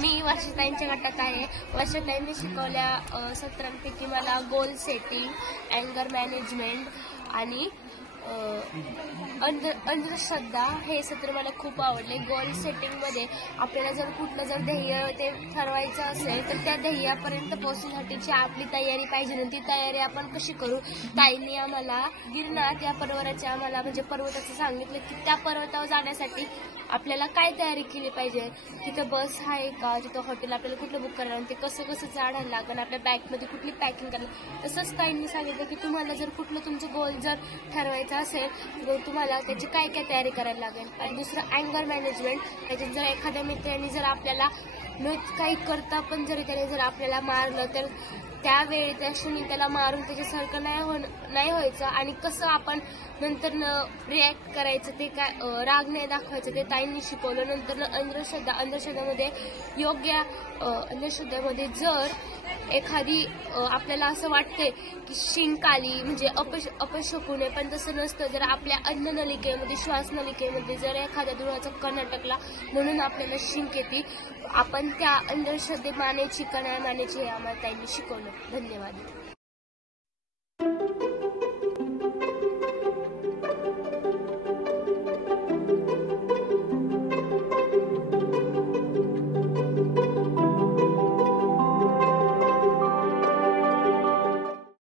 मी वर्षताईंच्या गटात आहे. वर्षताईंनी शिकवल्या सत्रांपैकी मला गोल सेटिंग, अँगर मॅनेजमेंट आणि अंधश्रद्धा हे सत्र मला खूप आवडले. गोल सेटिंग मध्ये आपल्याला जर कुठलं जर ध्येय ते ठरवायचं असेल तर त्या ध्येयापर्यंत पोहोचण्यासाठीची आपली तयारी पाहिजे. ती तयारी आपण कशी करू, ताईंनी आम्हाला गिरनार या पर्वताच्या आम्हाला म्हणजे पर्वताचं सांगितलं की त्या पर्वतावर जाण्यासाठी आपल्याला काय तयारी केली पाहिजे, तिथं बस आहे का, तिथं हॉटेल आपल्याला कुठलं बुक करायला, ते कसं कसं चढायला लागेल, आपल्या बॅगमध्ये कुठली पॅकिंग करायला. तसंच ताईंनी सांगितलं की तुम्हाला जर कुठलं तुमचं गोल जर ठरवायचं असेल तर तुम्हाला त्याची काय काय तयारी करायला लागेल. आणि दुसरं अँगर मॅनेजमेंट, त्याच्यात जर एखाद्या मित्राने जर आपल्याला न काही करता पण जरी त्याने जर आपल्याला मारलं तर त्यावेळी त्या क्षणी त्याला मारून त्याच्यासारखं नाही व्हायचं आणि कसं आपण नंतर रिॲक्ट करायचं, ते काय राग नाही दाखवायचं, ते ताईंनी शिकवलं. नंतर अंधश्रद्धामध्ये योग्य अंधश्रद्धामध्ये जर एखादी आपल्याला असं वाटतंय की शिंक आली म्हणजे अपशकुन आहे, पण तसं नसतं. जर आपल्या अन्न नलिकेमध्ये श्वास नलिकेमध्ये जर एखाद्या दुराचा कण अटकला म्हणून आपल्याला शिंक येते, आपण त्या अंधश्रद्धे मानायची का नाही मानायची हे आम्हाला ताईंनी शिकवलं. धन्यवाद.